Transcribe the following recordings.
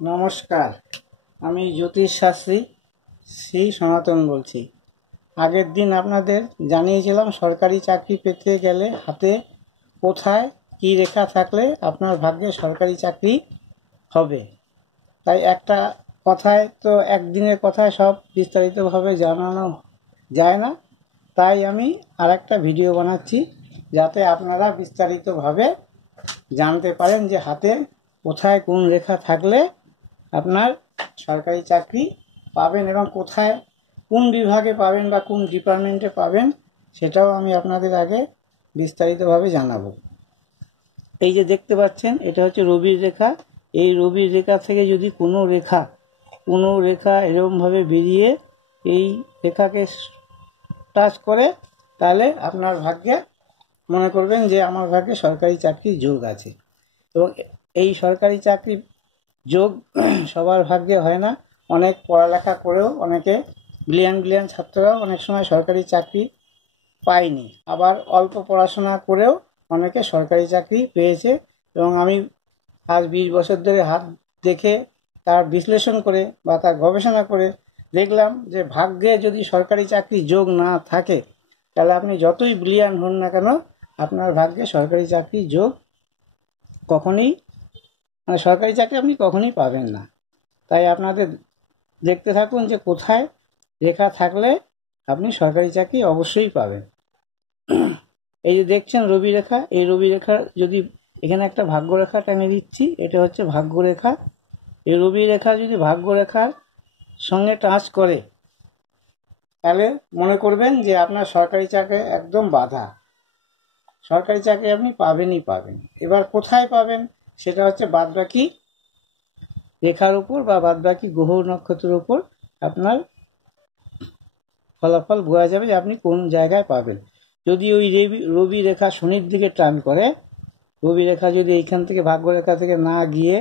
নমস্কার, আমি জ্যোতিষ শাস্ত্রী শ্রী সনাতন বলছি। আগের দিন আপনাদের জানিয়েছিলাম সরকারি চাকরি পেতে গেলে হাতে কোথায় কী রেখা থাকলে আপনার ভাগ্যে সরকারি চাকরি হবে। তাই একটা কথায় তো একদিনের কথায় সব বিস্তারিতভাবে জানানো যায় না, তাই আমি আরেকটা ভিডিও বানাচ্ছি যাতে আপনারা বিস্তারিতভাবে জানতে পারেন যে হাতে কোথায় কোন রেখা থাকলে আপনার সরকারি চাকরি পাবেন এবং কোথায় কোন বিভাগে পাবেন বা কোন ডিপার্টমেন্টে পাবেন সেটাও আমি আপনাদের আগে বিস্তারিতভাবে জানাবো। এই যে দেখতে পাচ্ছেন, এটা হচ্ছে রবির রেখা। এই রবির রেখা থেকে যদি কোনো রেখা এরকমভাবে বেরিয়ে এই রেখাকে টাচ করে, তাহলে আপনার ভাগ্যে মনে করবেন যে আমার ভাগ্যে সরকারি চাকরির যোগ আছে। এবং এই সরকারি চাকরি যোগ সবার ভাগ্যে হয় না। অনেক পড়ালেখা করেও অনেকে ব্রিলিয়ান্ট ছাত্ররাও অনেক সময় সরকারি চাকরি পায়নি, আবার অল্প পড়াশোনা করেও অনেকে সরকারি চাকরি পেয়েছে। এবং আমি আজ 20 বছর ধরে হাত দেখে তার বিশ্লেষণ করে বা তার গবেষণা করে দেখলাম যে ভাগ্যে যদি সরকারি চাকরি যোগ না থাকে, তাহলে আপনি যতই ব্রিলিয়ান্ট হন না কেন, আপনার ভাগ্যে সরকারি চাকরি যোগ কখনোই সরকারি চাকরি আপনি কখনোই পাবেন না। তাই আপনাদের দেখতে থাকুন যে কোথায় রেখা থাকলে আপনি সরকারি চাকরি অবশ্যই পাবেন। এই যে দেখছেন রবি রেখা, এই রবি রেখা যদি এখানে একটা ভাগ্যরেখা টেনে দিচ্ছি, এটা হচ্ছে ভাগ্যরেখা। এই রবি রেখা যদি ভাগ্যরেখার সঙ্গে টাচ করে, তাহলে মনে করবেন যে আপনার সরকারি চাকরি একদম বাধা, সরকারি চাকরি আপনি পাবেনই পাবেন। এবার কোথায় পাবেন সেটা হচ্ছে বাদবাকি রেখার উপর বা বাদবাকি গ্রহ নক্ষত্রের উপর আপনার ফলাফল বোঝা যাবে যে আপনি কোন জায়গায় পাবেন। যদি ওই রবি রেখা শনির দিকে টান করে, রবি রেখা যদি এইখান থেকে ভাগ্যরেখা থেকে না গিয়ে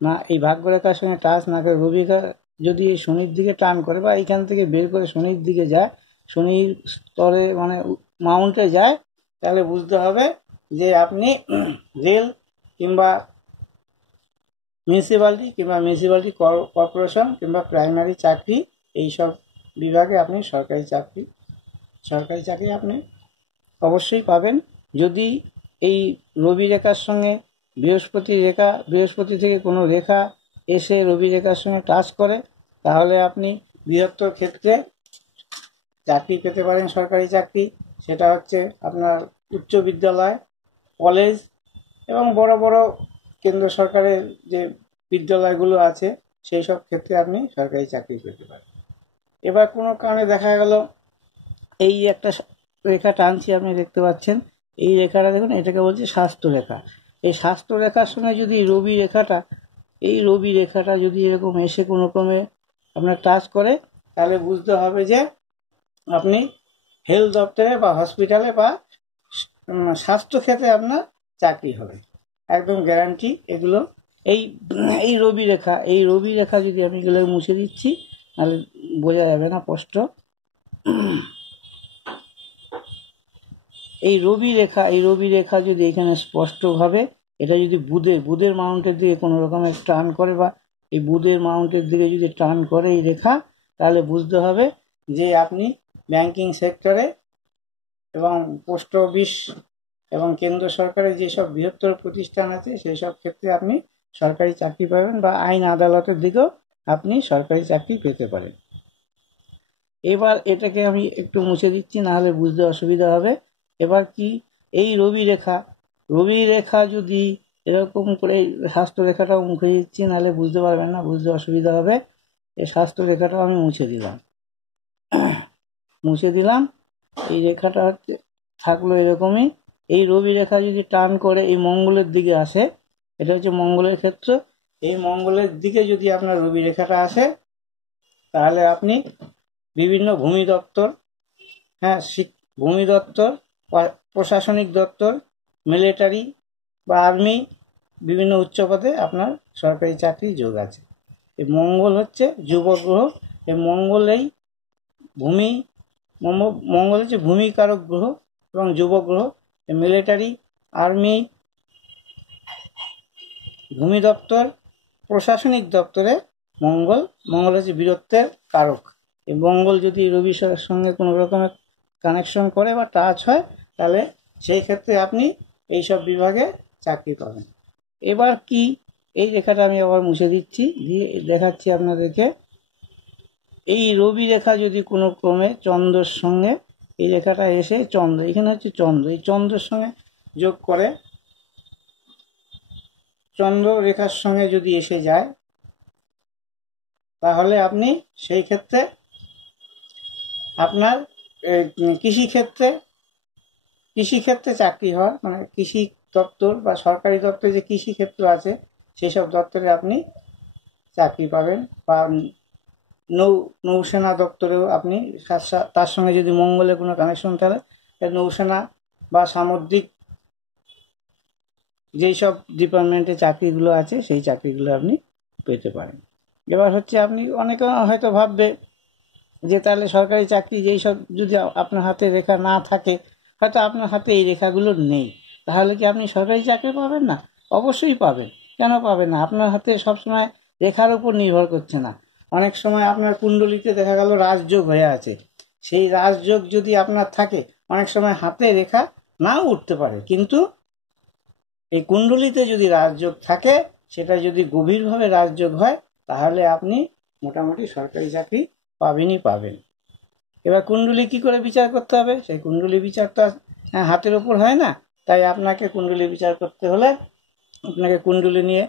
না এই ভাগ্যরেখার সঙ্গে টাচ না করে রবি রেখা যদি এই শনির দিকে টান করে বা এইখান থেকে বের করে শনির দিকে যায়, শনির স্তরে মানে মাউন্টে যায়, তাহলে বুঝতে হবে যে আপনি রেল কিংবা মিউনিসিপ্যালিটি কর্পোরেশন কিংবা প্রাইমারি চাকরি, এইসব বিভাগে আপনি সরকারি চাকরি আপনি অবশ্যই পাবেন। যদি এই রবি রেখার সঙ্গে বৃহস্পতি থেকে কোনো রেখা এসে রবি রেখার সঙ্গে টাচ করে, তাহলে আপনি বৃহত্তর ক্ষেত্রে চাকরি পেতে পারেন সরকারি চাকরি। সেটা হচ্ছে আপনার উচ্চ বিদ্যালয়, কলেজ এবং বড় বড় কেন্দ্র সরকারের যে বিদ্যালয়গুলো আছে, সেই সব ক্ষেত্রে আপনি সরকারি চাকরি পেতে পারেন। এবার কোনো কারণে দেখা গেল এই একটা রেখা টানছি, আপনি দেখতে পাচ্ছেন এই রেখাটা, দেখুন এটাকে বলছে স্বাস্থ্য রেখা। এই স্বাস্থ্য রেখার সঙ্গে যদি রবি রেখাটা যদি এরকম এসে কোনো ক্রমে আপনার টাচ করে, তাহলে বুঝতে হবে যে আপনি হেলথ দপ্তরে বা হসপিটালে বা স্বাস্থ্যক্ষেত্রে আপনার চাকরি হবে, একদম গ্যারান্টি এগুলো। এই রবি রেখা যদি আমি এগুলো মুছে দিচ্ছি, তাহলে বোঝা যাবে না স্পষ্ট। এই রবি রেখা যদি এখানে স্পষ্টভাবে এটা যদি বুধের মাউন্টের দিকে কোনো রকমের টার্ন করে বা এই বুধের মাউন্টের দিকে যদি টার্ন করে এই রেখা, তাহলে বুঝতে হবে যে আপনি ব্যাংকিং সেক্টরে এবং পোস্ট অফিস এবং কেন্দ্র সরকারের যেসব বৃহত্তর প্রতিষ্ঠান আছে সেই সব ক্ষেত্রে আপনি সরকারি চাকরি পাবেন, বা আইন আদালতের দিকেও আপনি সরকারি চাকরি পেতে পারেন। এবার এটাকে আমি একটু মুছে দিচ্ছি, নাহলে বুঝতে অসুবিধা হবে। এবার কি এই রবি রেখা যদি এরকম করে স্বাস্থ্য রেখাটাও মুছে দিচ্ছি, নাহলে বুঝতে পারবেন না, বুঝতে অসুবিধা হবে। এই স্বাস্থ্য রেখাটাও আমি মুছে দিলাম। এই রেখাটা থাকলো এরকমই। এই রবি রেখা যদি টার্ন করে এই মঙ্গলের দিকে আসে, এটা হচ্ছে মঙ্গলের ক্ষেত্র, এই মঙ্গলের দিকে যদি আপনার রবি রেখাটা আসে, তাহলে আপনি বিভিন্ন ভূমি দপ্তর, প্রশাসনিক দপ্তর, মিলিটারি বা আর্মি, বিভিন্ন উচ্চ পদে আপনার সরকারি চাকরি যোগ আছে। এই মঙ্গল হচ্ছে যুব গ্রহ। এই মঙ্গল হচ্ছে ভূমিকারক গ্রহ এবং যুব গ্রহ। মিলিটারি, আর্মি, ভূমি দপ্তর প্রশাসনিক দপ্তরে মঙ্গল হচ্ছে বীরত্বের কারক। এই মঙ্গল যদি রবির সঙ্গে কোনো রকমের কানেকশন করে বা টাচ হয়, তাহলে সেই ক্ষেত্রে আপনি এইসব বিভাগে চাকরি পাবেন। এবার কি, এই রেখাটা আমি আবার মুছে দিচ্ছি, দিয়ে দেখাচ্ছি আপনাদেরকে। এই রবি রেখা যদি কোনো ক্রমে চন্দ্রের সঙ্গে, এই রেখাটা এসে চন্দ্র, এখানে হচ্ছে চন্দ্র, এই চন্দ্রের সঙ্গে যোগ করে, চন্দ্র রেখার সঙ্গে যদি এসে যায়, তাহলে আপনি সেই ক্ষেত্রে আপনার কৃষিক্ষেত্রে চাকরি হওয়ার, মানে কৃষি দপ্তর বা সরকারি দপ্তরে যে কৃষি ক্ষেত্র আছে সেসব দপ্তরে আপনি চাকরি পাবেন। বা নৌসেনা দপ্তরেও আপনি, তার সঙ্গে যদি মঙ্গলের কোনো কানেকশন থাকে, নৌসেনা বা সামুদ্রিক যেই সব ডিপার্টমেন্টে চাকরিগুলো আছে সেই চাকরিগুলো আপনি পেতে পারেন। এবার হচ্ছে, আপনি অনেকে হয়তো ভাববে যে তাহলে সরকারি চাকরি যেই সব যদি আপনার হাতে রেখা না থাকে, হয়তো আপনার হাতে এই রেখাগুলো নেই, তাহলে কি আপনি সরকারি চাকরি পাবেন না? অবশ্যই পাবেন। কেন পাবেন না? আপনার হাতে সবসময় রেখার উপর নির্ভর করছে না। অনেক সময় আপনার কুণ্ডলিতে দেখা গেল রাজযোগ হয়ে আছে, সেই রাজযোগ যদি আপনার থাকে, অনেক সময় হাতে রেখা নাও উঠতে পারে, কিন্তু এই কুণ্ডলিতে যদি রাজযোগ থাকে, সেটা যদি গভীরভাবে রাজযোগ হয়, তাহলে আপনি মোটামুটি সরকারি চাকরি পাবেনই পাবেন। এবার কুণ্ডলী কি করে বিচার করতে হবে? সেই কুণ্ডলী বিচার তো হাতের ওপর হয় না, তাই আপনাকে কুণ্ডলী বিচার করতে হলে আপনাকে কুণ্ডলী নিয়ে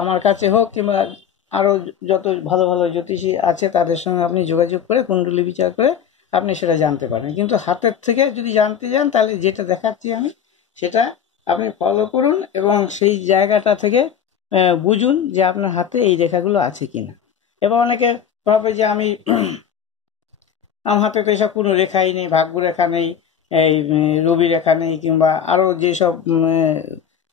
আমার কাছে হোক কিংবা আরও যত ভালো ভালো জ্যোতিষী আছে তাদের সঙ্গে আপনি যোগাযোগ করে কুণ্ডলী বিচার করে আপনি সেটা জানতে পারেন। কিন্তু হাতের থেকে যদি জানতে চান, তাহলে যেটা দেখাচ্ছি আমি, সেটা আপনি ফলো করুন এবং সেই জায়গাটা থেকে বুঝুন যে আপনার হাতে এই রেখাগুলো আছে কিনা। এবার অনেকে ভাবে যে আমার হাতে তো এসব কোনো রেখাই নেই, ভাগ্য রেখা নেই, এই রবি রেখা নেই, কিংবা আরও যেসব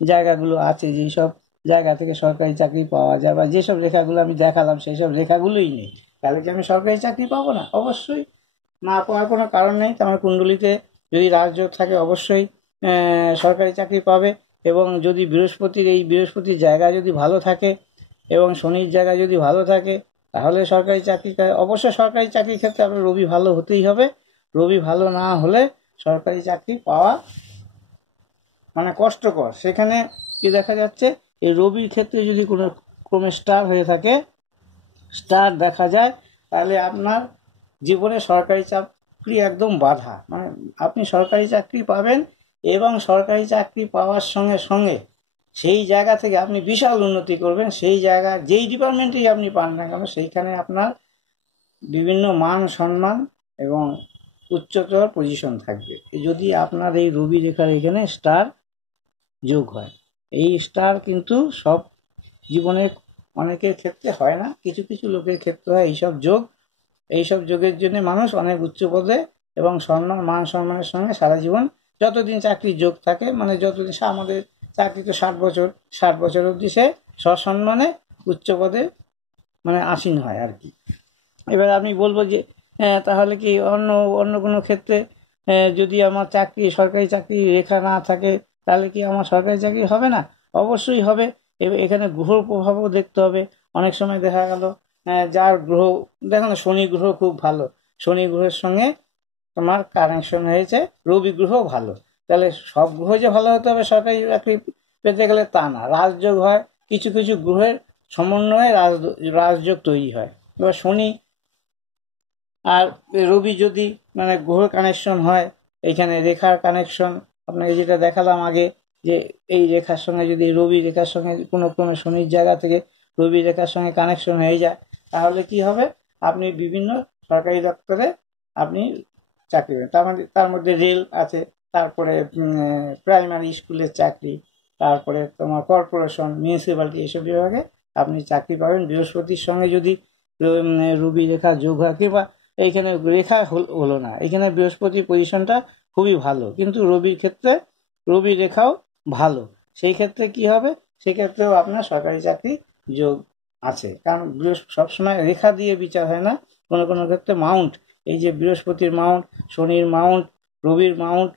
জায়গাগুলো আছে, যেসব জায়গা থেকে সরকারি চাকরি পাওয়া যায়, বা যেসব রেখাগুলো আমি দেখালাম সেই সব রেখাগুলোই নেই, তাহলে কি আমি সরকারি চাকরি পাবো না? অবশ্যই না পাওয়ার কোনো কারণ নেই। আমার কুণ্ডলিতে যদি রাজযোগ থাকে, অবশ্যই সরকারি চাকরি পাবে। এবং যদি বৃহস্পতির জায়গা যদি ভালো থাকে এবং শনির জায়গা যদি ভালো থাকে, তাহলে সরকারি চাকরি, অবশ্যই সরকারি চাকরির ক্ষেত্রে আপনার রবি ভালো হতেই হবে। রবি ভালো না হলে সরকারি চাকরি পাওয়া মানে কষ্টকর। সেখানে কি দেখা যাচ্ছে, এই রবির ক্ষেত্রে যদি কোনো ক্রমে স্টার হয়ে থাকে, স্টার দেখা যায়, তাহলে আপনার জীবনে সরকারি চাকরি একদম বাধা। মানে আপনি সরকারি চাকরি পাবেন এবং সরকারি চাকরি পাওয়ার সঙ্গে সঙ্গে সেই জায়গা থেকে আপনি বিশাল উন্নতি করবেন। সেই জায়গা, যেই ডিপার্টমেন্টেই আপনি পান না কেন, সেইখানে আপনার বিভিন্ন মান সম্মান এবং উচ্চতর পজিশন থাকবে, যদি আপনার এই রবি রেখার এখানে স্টার যোগ হয়। এই স্টার কিন্তু সব জীবনের অনেকের ক্ষেত্রে হয় না, কিছু কিছু লোকের ক্ষেত্রে হয় এইসব যোগ। এইসব যোগের জন্য মানুষ অনেক উচ্চ পদে এবং মান সম্মানের সঙ্গে সারা জীবন, যতদিন চাকরির যোগ থাকে, মানে যতদিন আমাদের চাকরি তো 60 বছর অবধি সে সসম্মানে উচ্চ পদে মানে আসীন হয় আর কি। এবার আমি বলবো যে তাহলে কি অন্য কোনো ক্ষেত্রে যদি আমার সরকারি চাকরি রেখা না থাকে, তাহলে কি আমার সরকারি চাকরি হবে না? অবশ্যই হবে। এখানে গ্রহর প্রভাবও দেখতে হবে। অনেক সময় দেখা গেল যার গ্রহ, দেখো না, শনি গ্রহ খুব ভালো, শনি গ্রহের সঙ্গে তোমার কানেকশন হয়েছে, রবি গ্রহ ভালো, তাহলে সব গ্রহ যে ভালো হতে হবে সরকারি চাকরি পেতে গেলে তা না। রাজযোগ হয়, কিছু কিছু গ্রহের সমন্বয়ে রাজযোগ তৈরি হয়। এবার শনি আর রবি যদি মানে গ্রহ কানেকশন হয়, এইখানে রেখার কানেকশন আপনাকে যেটা দেখালাম আগে, যে এই রেখার সঙ্গে যদি রবি রেখার সঙ্গে কোনো ক্রমে শনির জায়গা থেকে রবি রেখার সঙ্গে কানেকশন হয়ে যায়, তাহলে কি হবে, আপনি বিভিন্ন সরকারি দপ্তরে আপনি চাকরি পাবেন। তার মধ্যে রেল আছে, তারপরে প্রাইমারি স্কুলের চাকরি, তারপরে তোমার কর্পোরেশন, মিউনিসিপ্যালিটি, এইসব বিভাগে আপনি চাকরি পাবেন। বৃহস্পতির সঙ্গে যদি রবি রেখা যোগ হয়, কিংবা এইখানে রেখা হলো না, এখানে বৃহস্পতির পজিশনটা খুবই ভালো, কিন্তু রবির ক্ষেত্রে রবি রেখাও ভালো, সেই ক্ষেত্রে কি হবে, সেক্ষেত্রেও আপনার সরকারি চাকরি যোগ আছে। কারণ সবসময় রেখা দিয়ে বিচার হয় না, কোনো কোনো ক্ষেত্রে মাউন্ট, এই যে বৃহস্পতির মাউন্ট, শনির মাউন্ট, রবির মাউন্ট,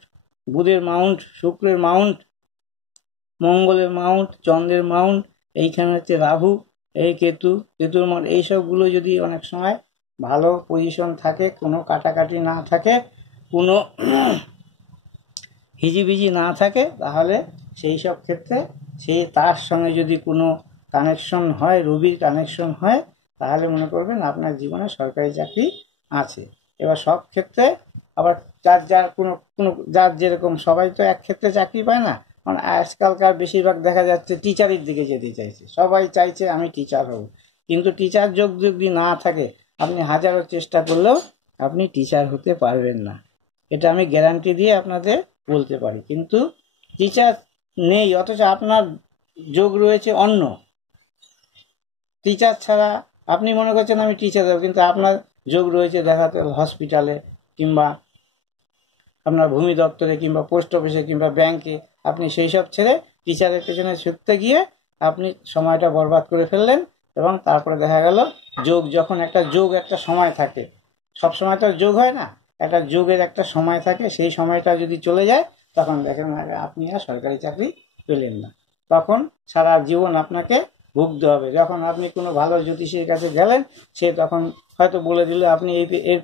বুধের মাউন্ট, শুক্রের মাউন্ট, মঙ্গলের মাউন্ট, চন্দ্রের মাউন্ট, এইখানে হচ্ছে রাহু, এই কেতুর মঠ, এইসবগুলো যদি অনেক সময় ভালো পজিশন থাকে, কোনো কাটাকাটি না থাকে, কোনো হিজিবিজি না থাকে, তাহলে সেই সব ক্ষেত্রে তার সঙ্গে যদি কোনো কানেকশন হয়, রবির কানেকশন হয়, তাহলে মনে করবেন আপনার জীবনে সরকারি চাকরি আছে। এবার সব ক্ষেত্রে আবার যার যেরকম, সবাই তো এক ক্ষেত্রে চাকরি পায় না। মানে আজকালকার বেশিরভাগ দেখা যাচ্ছে টিচারের দিকে যেতে চাইছে, সবাই চাইছে আমি টিচার হব, কিন্তু টিচার যোগ যদি না থাকে, আপনি হাজারো চেষ্টা করলেও আপনি টিচার হতে পারবেন না, এটা আমি গ্যারান্টি দিয়ে আপনাদের বলতে পারি। কিন্তু টিচার নেই, অথচ আপনার যোগ রয়েছে অন্য টিচার ছাড়া। আপনি মনে করছেন আমি টিচার দেবো, কিন্তু আপনার যোগ রয়েছে দেখাতে হসপিটালে, কিংবা আপনার ভূমি দপ্তরে, কিংবা পোস্ট অফিসে, কিংবা ব্যাংকে। আপনি সেই সব ছেড়ে টিচারের পেছনে ছুটতে গিয়ে আপনি সময়টা বরবাদ করে ফেললেন, এবং তারপরে দেখা গেল যখন একটা সময় থাকে, সব সময় তো যোগ হয় না, একটা যোগের একটা সময় থাকে, সেই সময়টা যদি চলে যায়, তখন দেখেন আপনি আর সরকারি চাকরি পেলেন না, তখন সারা জীবন আপনাকে ভুগতে হবে। যখন আপনি কোনো ভালো জ্যোতিষীর কাছে গেলেন, সে তখন হয়তো বলে দিল, আপনি এর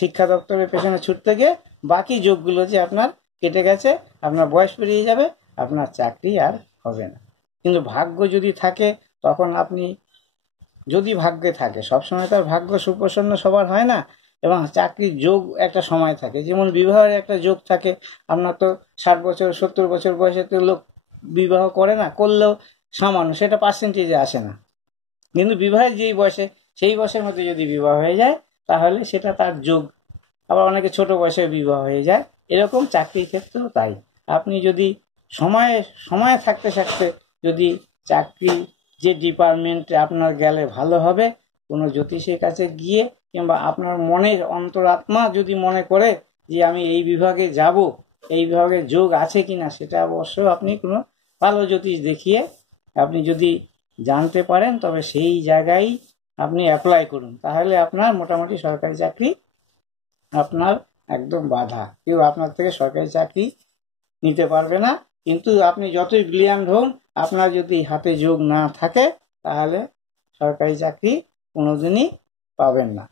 শিক্ষা দপ্তরের পেছনে ছুটতে গিয়ে বাকি যোগগুলো যে আপনার কেটে গেছে, আপনার বয়স পেরিয়ে যাবে, আপনার চাকরি আর হবে না। কিন্তু ভাগ্য যদি থাকে, তখন আপনি, যদি ভাগ্যে থাকে, সবসময় তার ভাগ্য সুপ্রসন্ন সবার হয় না, এবং চাকরির যোগ একটা সময় থাকে, যেমন বিবাহের একটা যোগ থাকে। আপনার তো 60 বছর 70 বছর বয়সে তো লোক বিবাহ করে না, করলেও সামান্য, সেটা পার্সেন্টেজে আসে না। কিন্তু বিবাহের যেই বয়সে, সেই বয়সের মধ্যে যদি বিবাহ হয়ে যায়, তাহলে সেটা তার যোগ। আবার অনেকে ছোট বয়সে বিবাহ হয়ে যায়, এরকম চাকরির ক্ষেত্রেও তাই। আপনি যদি সময়ে থাকতে থাকতে যদি চাকরি যে ডিপার্টমেন্টে আপনার গেলে ভালো হবে, কোনো জ্যোতিষের কাছে গিয়ে, কিংবা আপনার মনের অন্তরাত্মা যদি মনে করে যে আমি এই বিভাগে যাব, এই বিভাগে যোগ আছে কিনা, সেটা অবশ্য আপনি কোনো ভালো জ্যোতিষ দেখিয়ে আপনি যদি জানতে পারেন, তবে সেই জায়গায় আপনি অ্যাপ্লাই করুন, তাহলে আপনার মোটামুটি সরকারি চাকরি আপনার একদম বাধা, কেউ আপনার থেকে সরকারি চাকরি নিতে পারবে না। কিন্তু আপনি যতই ব্রিলিয়ান্ট হন, আপনার যদি হাতে যোগ না থাকে, তাহলে সরকারি চাকরি কোনোদিনই পাবেন না।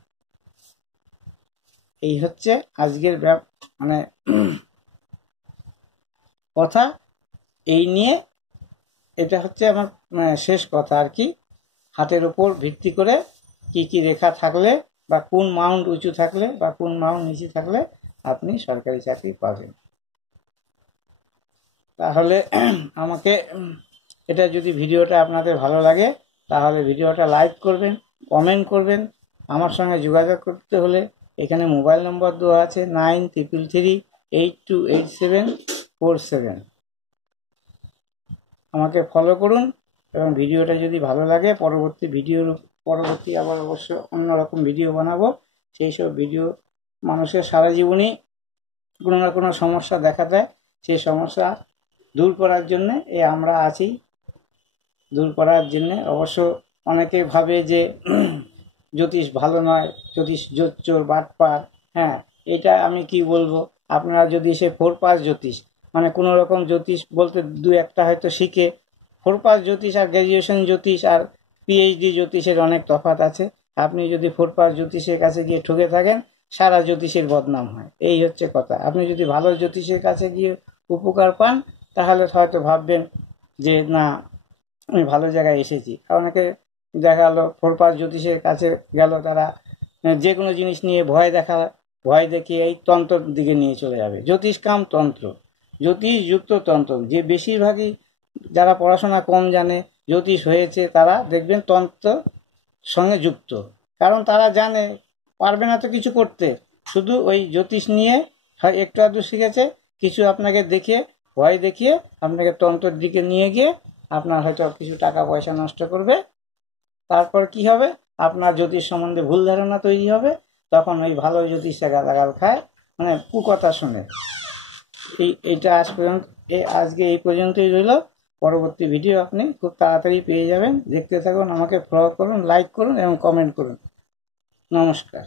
এই হচ্ছে আজকের মানে কথা। এই নিয়ে এটা হচ্ছে আমার শেষ কথা আর কি। হাতের উপর ভিত্তি করে কি কি রেখা থাকলে, বা কোন মাউন্ট উঁচু থাকলে, বা কোন মাউন্ট নিচু থাকলে আপনি সরকারি চাকরি পাবেন। তাহলে আমাকে এটা যদি ভিডিওটা আপনাদের ভালো লাগে, তাহলে ভিডিওটা লাইক করবেন, কমেন্ট করবেন। আমার সঙ্গে যোগাযোগ করতে হলে এখানে মোবাইল নম্বর দেওয়া আছে 9333828747। আমাকে ফলো করুন, এবং ভিডিওটা যদি ভালো লাগে, পরবর্তী আবার অবশ্য অন্যরকম ভিডিও বানাবো। সেই সব ভিডিও, মানুষের সারা জীবনই কোনো না কোনো সমস্যা দেখা দেয়, সেই সমস্যা দূর করার জন্য আমরা আছি। দূর করার জন্য অবশ্য অনেকে ভাবে যে জ্যোতিষ ভালো নয়, জ্যোতিষ জোচ্চোর বাটপার। হ্যাঁ, এটা আমি কি বলবো, আপনারা যদি সে 4 পাস জ্যোতিষ, মানে কোনো রকম জ্যোতিষ বলতে 2-1টা হয়তো শিখে, 4 পাস জ্যোতিষ আর গ্র্যাজুয়েশন জ্যোতিষ আর পিএইচডি জ্যোতিষের অনেক তফাৎ আছে। আপনি যদি 4 পাস জ্যোতিষের কাছে গিয়ে ঠকে থাকেন, সারা জ্যোতিষের বদনাম হয়, এই হচ্ছে কথা। আপনি যদি ভালো জ্যোতিষের কাছে গিয়ে উপকার পান, তাহলে হয়তো ভাববেন যে না, আমি ভালো জায়গায় এসেছি। অনেকে দেখা গেলো 4 পাস জ্যোতিষের কাছে গেল, তারা যে কোনো জিনিস নিয়ে ভয় দেখিয়ে এই তন্ত্রের দিকে নিয়ে চলে যাবে। জ্যোতিষ কাম তন্ত্র, জ্যোতিষ যুক্ত তন্ত্র। যে বেশিরভাগই যারা পড়াশোনা কম জানে জ্যোতিষ হয়েছে, তারা দেখবেন তন্ত্র সঙ্গে যুক্ত, কারণ তারা জানে পারবে না তো কিছু করতে, শুধু ওই জ্যোতিষ নিয়ে একটু আধটু শিখেছে, কিছু আপনাকে দেখিয়ে, ভয় দেখিয়ে আপনাকে তন্ত্রের দিকে নিয়ে গিয়ে আপনার হয়তো কিছু টাকা পয়সা নষ্ট করবে। তারপর কি হবে, আপনার জ্যোতিষ সম্বন্ধে ভুল ধারণা তৈরি হবে, তখন ওই ভালো জ্যোতিষটা গালাগাল খায়, মানে কুকথা শুনে। এইটা আজকে এই পর্যন্তই রইল। পরবর্তী ভিডিও আপনি খুব তাড়াতাড়ি পেয়ে যাবেন। দেখতে থাকুন, আমাকে ফলো করুন, লাইক করুন এবং কমেন্ট করুন। নমস্কার।